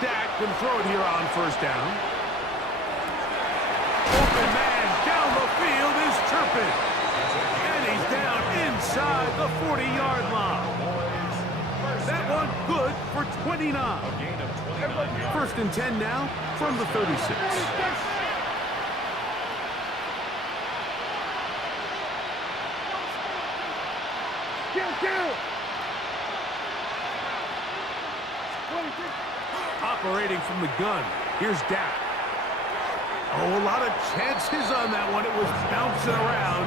Dak can throw it here on first down. Open man down the field is Turpin. And he's down inside the 40-yard line. That one good for 29. First and 10 now from the 36. Operating from the gun, here's Dak. Oh, a lot of chances on that one. It was bouncing around,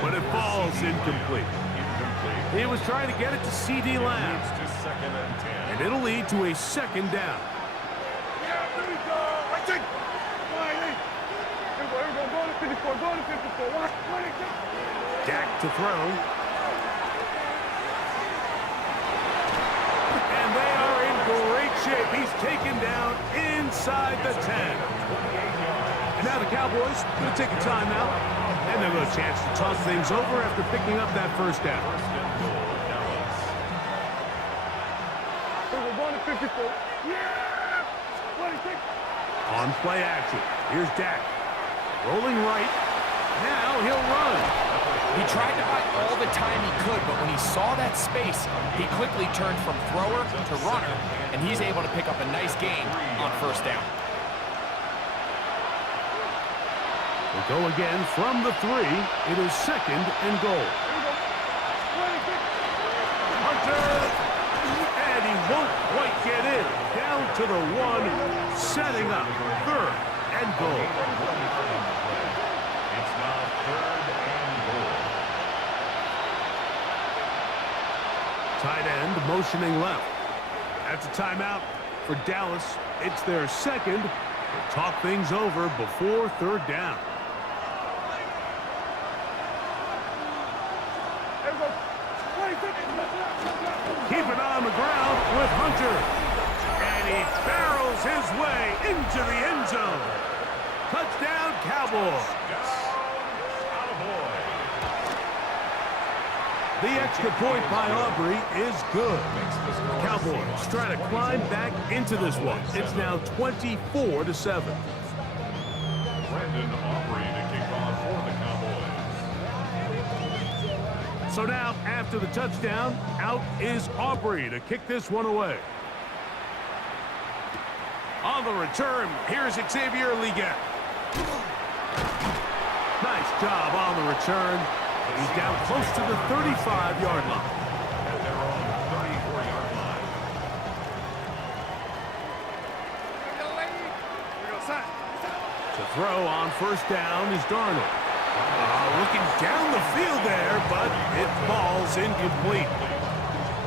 but it falls incomplete. He was trying to get it to C.D. Lamb. And it'll lead to a second down. Dak to throw. And they are in great shape. He's taken down inside the 10. And now the Cowboys going to take a timeout. And they'll get a chance to talk things over after picking up that first down. On play action. Here's Dak. Rolling right. Now he'll run. He tried to buy all the time he could, but when he saw that space, he quickly turned from thrower to runner, and he's able to pick up a nice gain on first down. We'll go again from the 3. It is second and goal. Hunter! And he won't quite get in. Down to the 1, setting up third and goal. It's now third and goal. Tight end motioning left. That's a timeout for Dallas. It's their second. They'll talk things over before third down. Keep it on the ground with Hunter. And he barrels his way into the end zone. Touchdown, Cowboys. The extra point by Aubrey is good. Cowboys trying to climb back into this one. It's now 24-7. Brandon Aubrey to kick off for the Cowboys. So now, after the touchdown, out is Aubrey to kick this one away. On the return, here's Xavier Legette. Nice job on the return. He's down close to the 35-yard line. At their own 34-yard line. To throw on first down is Darnold. Looking down the field there, but it falls incomplete.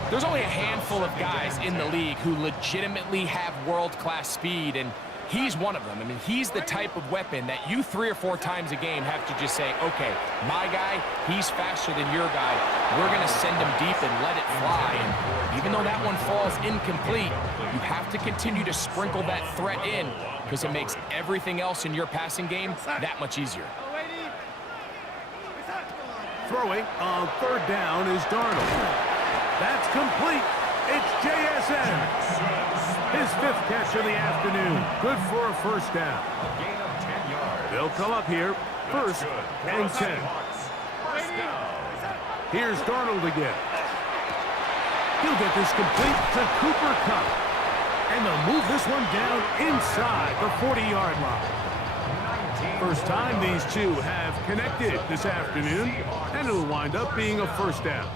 There's only a handful of guys in the league who legitimately have world-class speed, and he's one of them. I mean, he's the type of weapon that you 3 or 4 times a game have to just say, okay, my guy, he's faster than your guy. We're going to send him deep and let it fly. And even though that one falls incomplete, you have to continue to sprinkle that threat in because it makes everything else in your passing game that much easier. Throwing on third down is Darnold. That's complete. It's JSN. His 5th catch of the afternoon. Good for a first down. A gain of 10 yards. They'll come up here. First and 10. First down. Here's Darnold again. He'll get this complete to Cooper Kupp. And they'll move this one down inside the 40-yard line. First time these two have connected this afternoon, and it'll wind up being a first down.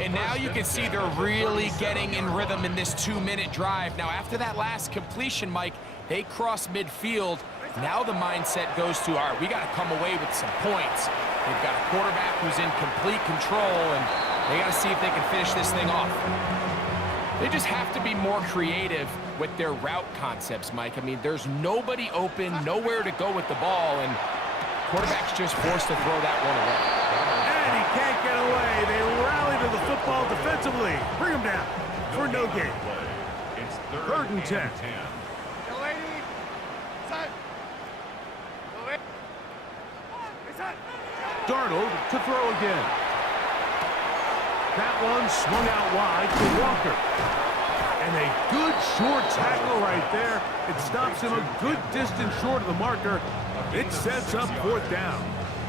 And now you can see they're really getting in rhythm in this 2-minute drive. Now, after that last completion, Mike, they cross midfield. Now the mindset goes to, all right, we got to come away with some points. They've got a quarterback who's in complete control, and they got to see if they can finish this thing off. They just have to be more creative with their route concepts, Mike. I mean, there's nobody open, nowhere to go with the ball, and quarterback's just forced to throw that one away. And he can't get away. They rally to the football defensively. Bring him down for no gain. It's Third and 10. Darnold to throw again. That one swung out wide to Walker. And a good Good short tackle right there. It stops him a good distance short of the marker. It sets up fourth down.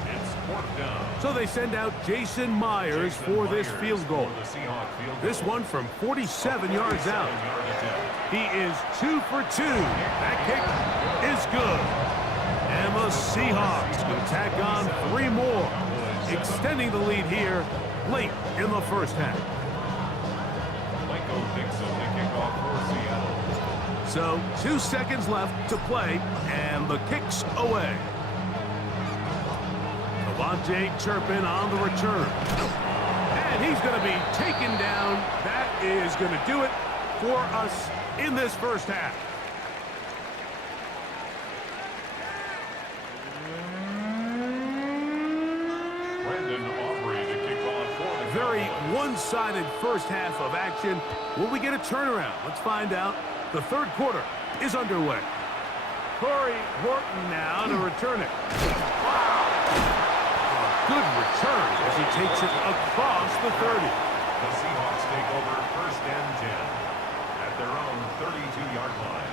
It's fourth down. So they send out Jason Myers for this field goal. For the Seahawks field goal. This one from 47 yards out. 7-yard attempt. He is 2 for 2. That kick is good. And the Seahawks will tack on 3 more, extending the lead here late in the first half. Michael Dixon, the kickoff for Seattle. So 2 seconds left to play, and the kick's away. Devontae Turpin on the return. And he's going to be taken down. That is going to do it for us in this first half. Brandon Aubrey, the kickoff for the Very one-sided first half of action. Will we get a turnaround? Let's find out. The third quarter is underway. Corey Horton now to return it. Wow! A good return as he takes it across the 30. The Seahawks take over first and 10 at their own 32-yard line.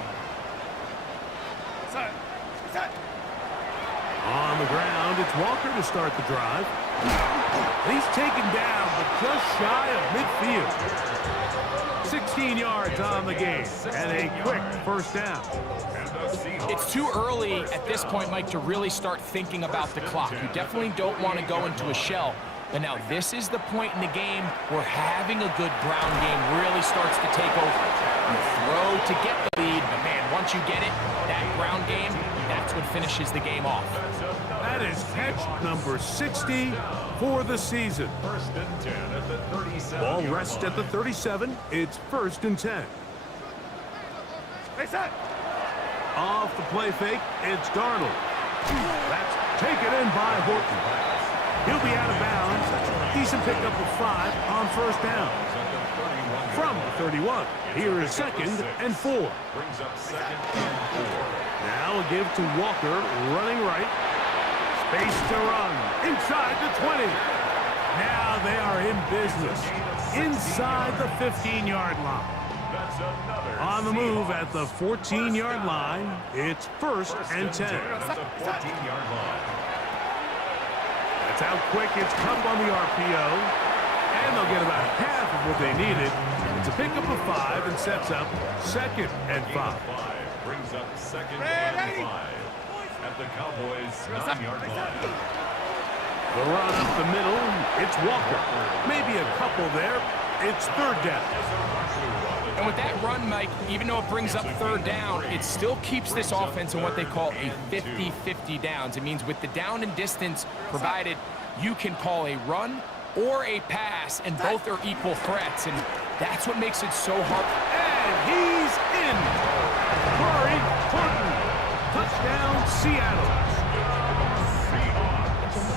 On the ground, it's Walker to start the drive. He's taken down, but just shy of midfield. 16 yards on the game, and a quick first down. And the Seahawks It's too early at this point, Mike, to really start thinking about the clock. You definitely don't want to go into a shell. But now this is the point in the game where having a good ground game really starts to take over. You throw to get the lead, but man, once you get it, that ground game, that's what finishes the game off. That is catch number 60 for the season. first and 10 at the 37. Ball rests at the 37. It's first and 10. Off the play fake, it's Darnold. That's taken in by Horton. He'll be out of bounds. Decent pickup of 5 on first down. From the 31, here is second and 4. Brings up second and 4. Now a give to Walker, running right. Space to run, inside the 20. Now they are in business, inside the 15-yard line. That's another. On the move at the 14-yard line, it's first and 10. At the 14-yard line. That's how quick it's come on the RPO. And they'll get about half of what they needed. It's a pickup of 5 and sets up second and 5. Brings up second and 5 at the Cowboys' 9-yard line. The run up the middle, it's Walker. Maybe a couple there. It's third down. And with that run, Mike, even though it brings up third down, it still keeps this offense in what they call a 50-50 downs. It means with the down and distance provided, you can call a run or a pass, and both are equal threats, and that's what makes it so hard. And he's in. Corey Horton. Touchdown, Seattle.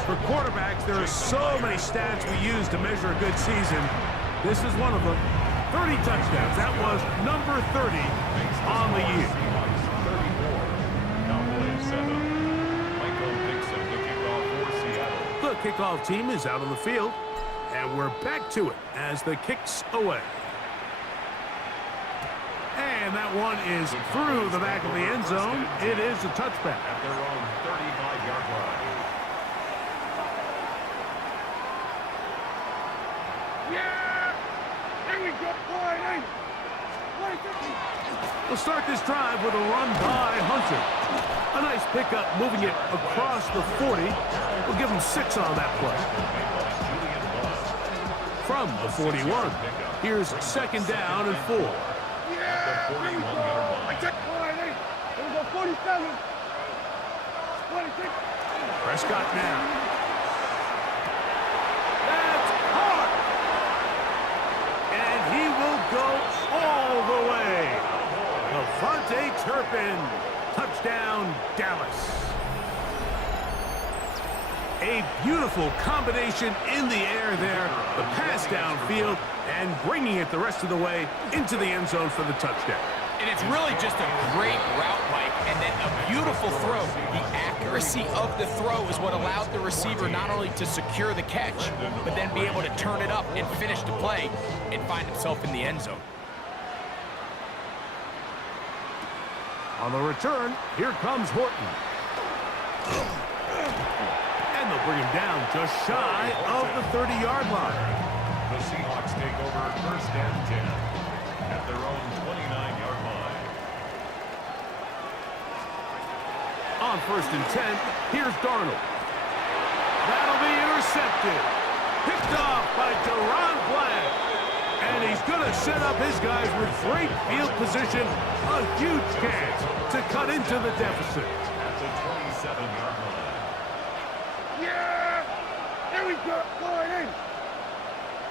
For quarterbacks, there are so many stats we use to measure a good season. This is one of them. 30 touchdowns. That was number 30 on the year. 34. Cowboys 7. Michael Dixon, the kickoff for Seattle. The kickoff team is out on the field, and we're back to it as the kick's away. And that one is through the back of the end zone. It is a touchback. At their own 35-yard line. We'll start this drive with a run by Hunter. A nice pickup, moving it across the 40. We'll give him 6 on that play. From the 41, here's second down and 4. At the 41-yard line. Prescott now. That's hard. And he will go all the way. Devontae Turpin. Touchdown, Dallas. A beautiful combination in the air there. The pass downfield and bringing it the rest of the way into the end zone for the touchdown. And it's really just a great route, Mike, and then a beautiful throw. The accuracy of the throw is what allowed the receiver not only to secure the catch, but then be able to turn it up and finish the play and find himself in the end zone. On the return, here comes Horton. And they'll bring him down just shy of the 30-yard line. The Seahawks take over first and 10 at their own 29-yard line. On first and 10, here's Darnold. That'll be intercepted. Picked off by Deron Bland. And he's going to set up his guys with great field position. A huge chance to cut into the deficit. At the 27-yard line. Yeah! There we go. Going in.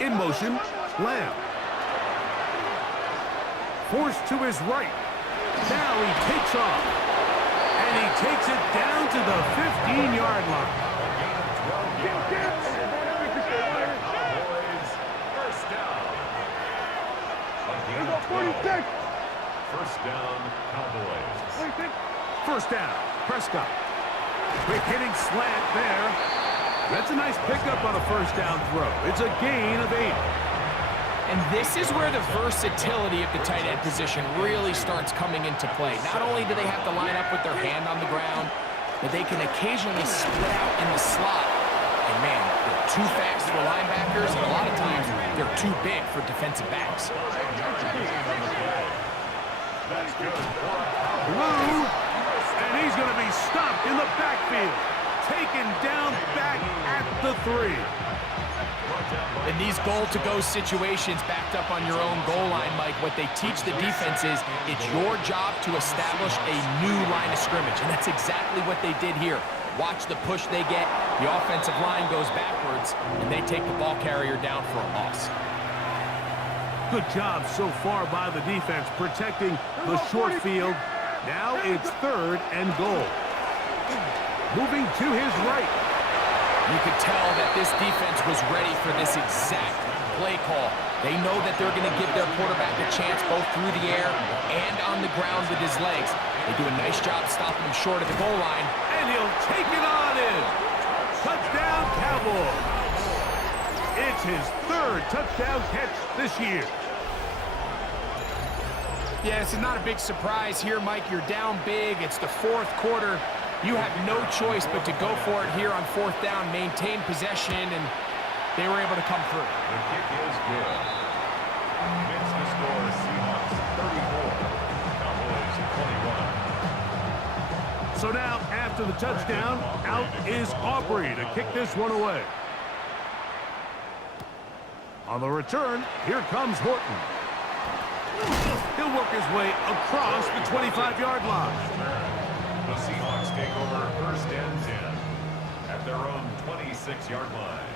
In motion, Lamb. Forced to his right. Now he takes off. And he takes it down to the 15-yard line. Cowboys, first down. Again, 46. first down, Cowboys. First down, Prescott. Quick hitting slant there. That's a nice pickup on a first down throw. It's a gain of 8. And this is where the versatility of the tight end position really starts coming into play. Not only do they have to line up with their hand on the ground, but they can occasionally split out in the slot. And man, they're too fast for linebackers, and a lot of times they're too big for defensive backs. Blue, and he's going to be stopped in the backfield. Taken down back at the 3. In these goal-to-go situations backed up on your own goal line, Mike, what they teach the defense is it's your job to establish a new line of scrimmage, and that's exactly what they did here. Watch the push they get. The offensive line goes backwards, and they take the ball carrier down for a loss. Good job so far by the defense protecting the short field. Now it's 3rd and goal. Moving to his right. You could tell that this defense was ready for this exact play call. They know that they're going to give their quarterback a chance both through the air and on the ground with his legs. They do a nice job stopping him short of the goal line. And he'll take it on in. Touchdown, Cowboys. It's his 3rd touchdown catch this year. Yeah, this is not a big surprise here, Mike. You're down big. It's the 4th quarter. You have no choice but to go for it here on 4th down, maintain possession, and they were able to come through. The kick is good. Makes the score Seahawks 34, Cowboys 21. So now, after the touchdown, out is Aubrey to kick this one away. On the return, here comes Horton. He'll work his way across the 25-yard line. The Seahawks take over first and 10 at their own 26-yard line.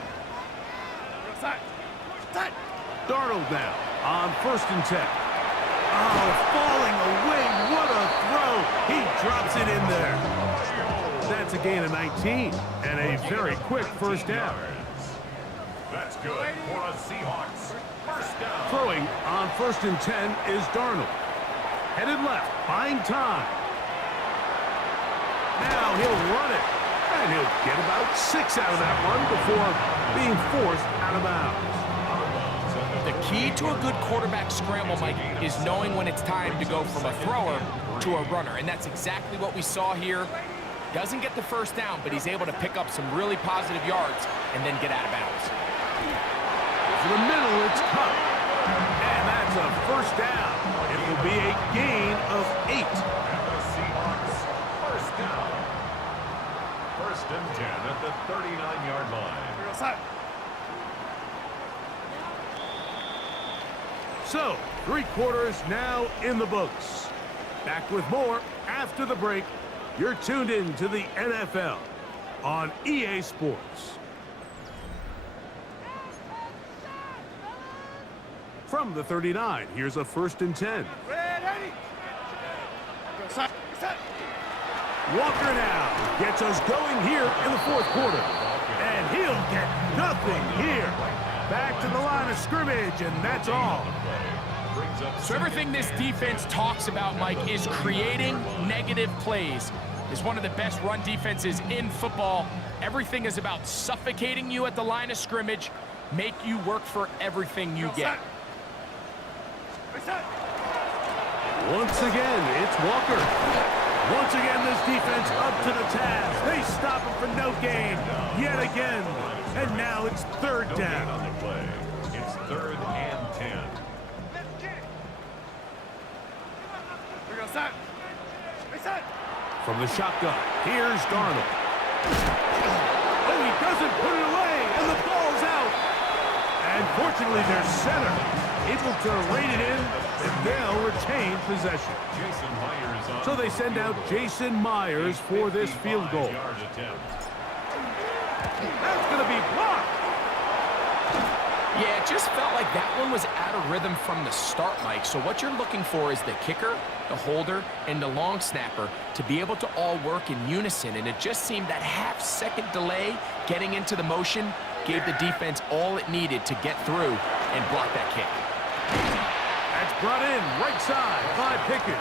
Darnold now on first and 10. Oh, falling away. What a throw. He drops it in there. That's a gain of 19 and a very quick first down. That's good for a Seahawks first down. Throwing on first and 10 is Darnold. Headed left, buying time. Now he'll run it, and he'll get about 6 out of that one before being forced out of bounds. The key to a good quarterback scramble, Mike, is knowing when it's time to go from a thrower to a runner, and that's exactly what we saw here. Doesn't get the first down, but he's able to pick up some really positive yards and then get out of bounds. To the middle, it's cut, and that's a first down. It will be a gain of 8. Down. First and 10 at the 39-yard line. So, 3 quarters now in the books. Back with more after the break. You're tuned in to the NFL on EA Sports. From the 39, here's a first and 10. Walker now gets us going here in the 4th quarter. And he'll get nothing here. Back to the line of scrimmage, and that's all. So everything this defense talks about, Mike, is creating negative plays. It's one of the best run defenses in football. Everything is about suffocating you at the line of scrimmage, make you work for everything you get. Once again, it's Walker. Once again, this defense up to the task. They stop him for no gain yet again. And now it's third No gain down. on the play. It's 3rd and 10. From the shotgun, here's Darnold. Oh, he doesn't put it away, and the ball's out. And fortunately, their center able to rate it in, and they'll retain possession. Jason Myers on So they send out Jason Myers for this field goal. 55-yard attempt. That's going to be blocked. Yeah, it just felt like that one was out of rhythm from the start, Mike. So what you're looking for is the kicker, the holder, and the long snapper to be able to all work in unison. And it just seemed that half-second delay getting into the motion gave the defense all it needed to get through and block that kick. That's brought in right side by Pickens.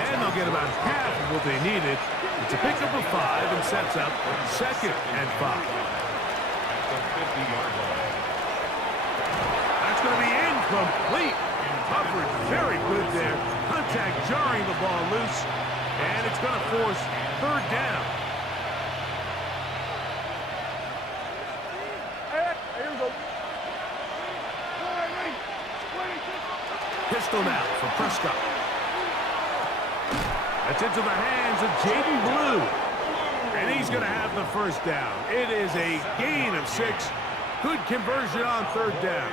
And they'll get about half of what they needed. It's a pickup of 5 and sets up 2nd and 5. At the 50-yard line. That's going to be incomplete. Coverage very good there. Contact jarring the ball loose. And it's going to force 3rd down. Pistol now for Prescott. That's into the hands of Jaden Blue. And he's going to have the 1st down. It is a gain of 6. Good conversion on 3rd down.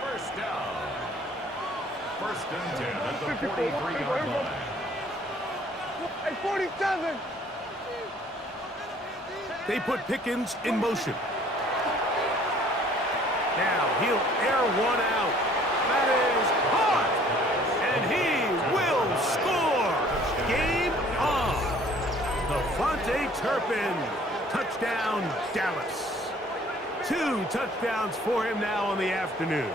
1st down. 1st and 10 at the 43-yard line. Hey, 47! They put Pickens in motion. Now he'll air one out. That is caught. And he will score. Game on. Devontae Turpin. Touchdown, Dallas. 2 touchdowns for him now on the afternoon.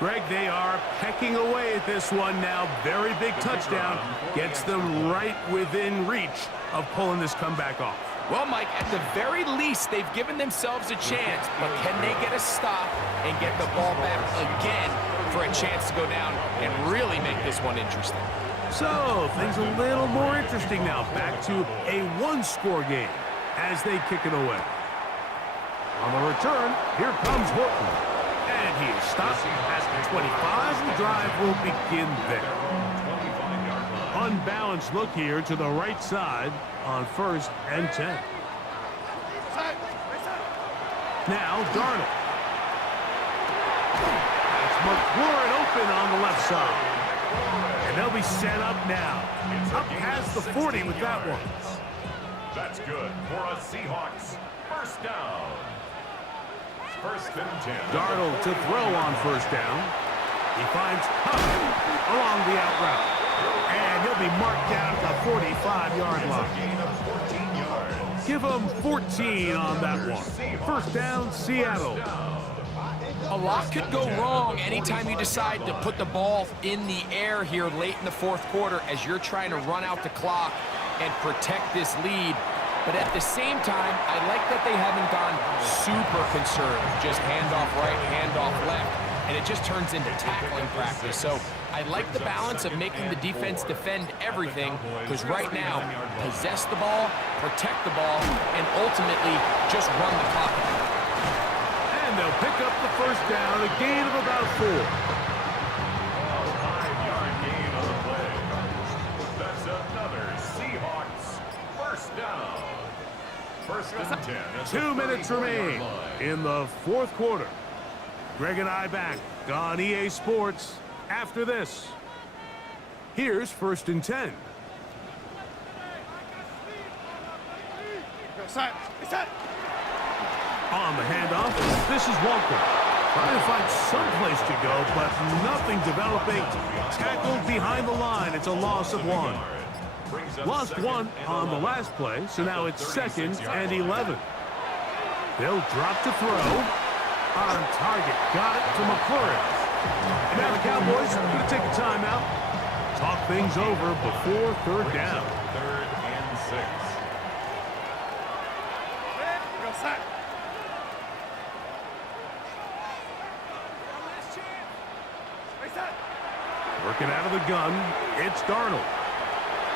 Greg, they are pecking away at this one now. Very big touchdown. Gets them right within reach of pulling this comeback off. Well, Mike, at the very least, they've given themselves a chance, but can they get a stop and get the ball back again for a chance to go down and really make this one interesting? So, things a little more interesting now. Back to a 1-score game as they kick it away. On the return, here comes Horton. And he is stopped at the 25. The drive will begin there. Unbalanced look here to the right side on 1st and 10. Now, Darnold. It's McLaurin open on the left side. And they'll be set up now. Up past the 40 with that one. That's good for a Seahawks 1st down. 1st and 10. Darnold to throw on 1st down. He finds Huff along the out route. And he'll be marked down at the 45-yard line. Gain of 14 yards. Give him 14 on that one. 1st down, Seattle. A lot could go wrong anytime you decide to put the ball in the air here late in the 4th quarter as you're trying to run out the clock and protect this lead. But at the same time, I like that they haven't gone super conservative. Just handoff right, handoff left, and it just turns into tackling practice. So I like the balance of making the defense defend everything, because right now, possess the ball, protect the ball, and ultimately just run the clock out. And they'll pick up the 1st down, a gain of about 4. A 5-yard gain on the play. That's another Seahawks 1st down. 1st and 10. At the 2 minutes 34-yard remain line. in the 4th quarter. Greg and I back on EA Sports after this. Here's 1st and 10. On the handoff, this is Walker. Trying to find some place to go, but nothing developing. Tackled behind the line. It's a loss of 1. Lost 1 on the last play, so now it's 2nd and 11. They'll drop to throw. On target. Got it to McLaurin. And now the Cowboys are going to take a timeout. Talk things over before 3rd down. 3rd and 6. Working out of the gun, it's Darnold.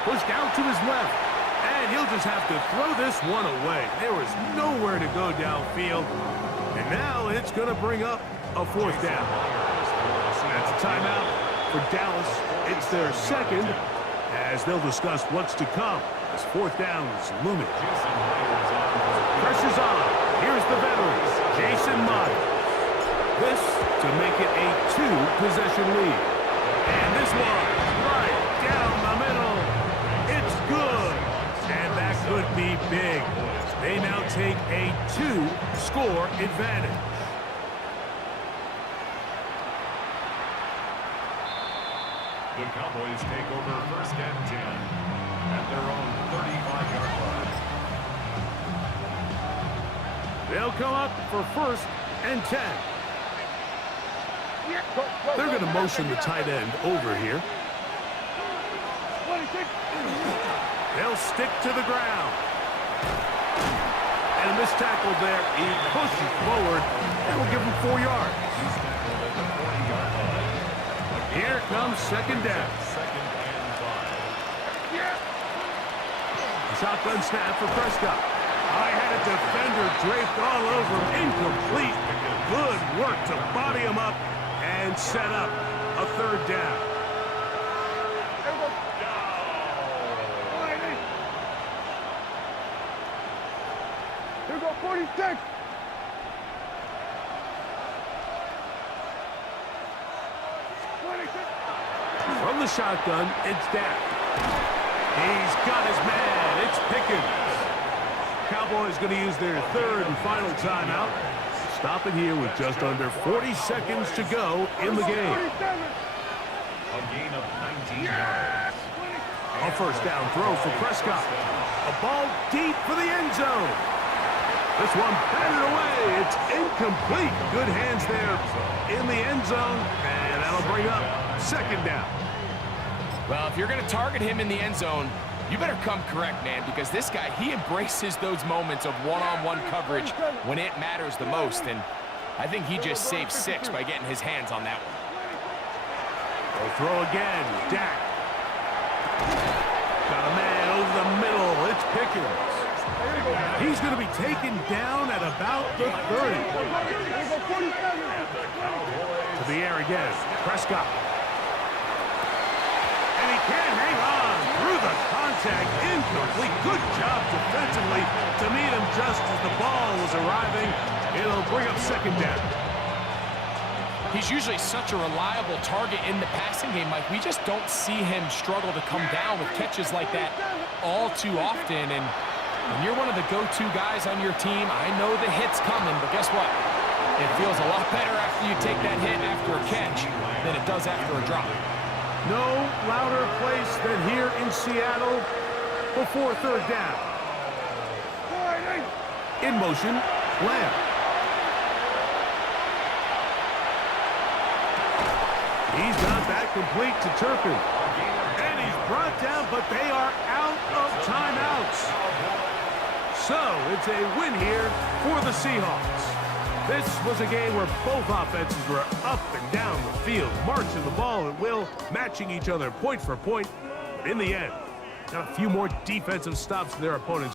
Pushed out to his left, and he'll just have to throw this one away. There was nowhere to go downfield, and now it's going to bring up a fourth down. That's a timeout for Dallas. It's their second, as they'll discuss what's to come as fourth down is looming. Pressure's on. Here's the veteran, Jason Myers. This to make it a two-possession lead. And this one, right down the middle. It's good. And that could be big. They now take a two-score advantage. The Cowboys take over first and 10 at their own 35-yard line. They'll come up for first and 10. They're going to motion the tight end over here. They'll stick to the ground. And a missed tackle there. He pushes forward. That'll give him 4 yards. Here comes second down. Shotgun snap for Prescott. I had a defender draped all over him. Incomplete. Good work to body him up and set up a third down. Here we go, 46. From the shotgun, it's Dak. He's got his man. It's Pickens. Cowboys going to use their third and final timeout. Stop it here with just under 40 seconds to go in the game. A gain of 19 yards. A first down throw for Prescott. A ball deep for the end zone. This one batted away. It's incomplete. Good hands there in the end zone. And that'll bring up second down. Well, if you're going to target him in the end zone, you better come correct, man, because this guy, he embraces those moments of one-on-one coverage when it matters the most, and I think he just saved 6 by getting his hands on that one. They'll throw again. Dak. Got a man over the middle. It's Pickens. He's going to be taken down at about the 30. To the air again. Prescott. And he can't hang on through the contact. Incomplete. Good job defensively to meet him just as the ball was arriving. It'll bring up second down. He's usually such a reliable target in the passing game, Mike. We just don't see him struggle to come down with catches like that all too often. And when you're one of the go-to guys on your team, I know the hit's coming, but guess what? It feels a lot better after you take that hit after a catch than it does after a drop. No louder place than here in Seattle before third down. In motion, Lamb. He's got that complete to Turpin. And he's brought down, but they are out of timeouts. So it's a win here for the Seahawks. This was a game where both offenses were up and down the field, marching the ball at will, matching each other point for point. In the end, got a few more defensive stops to their opponents.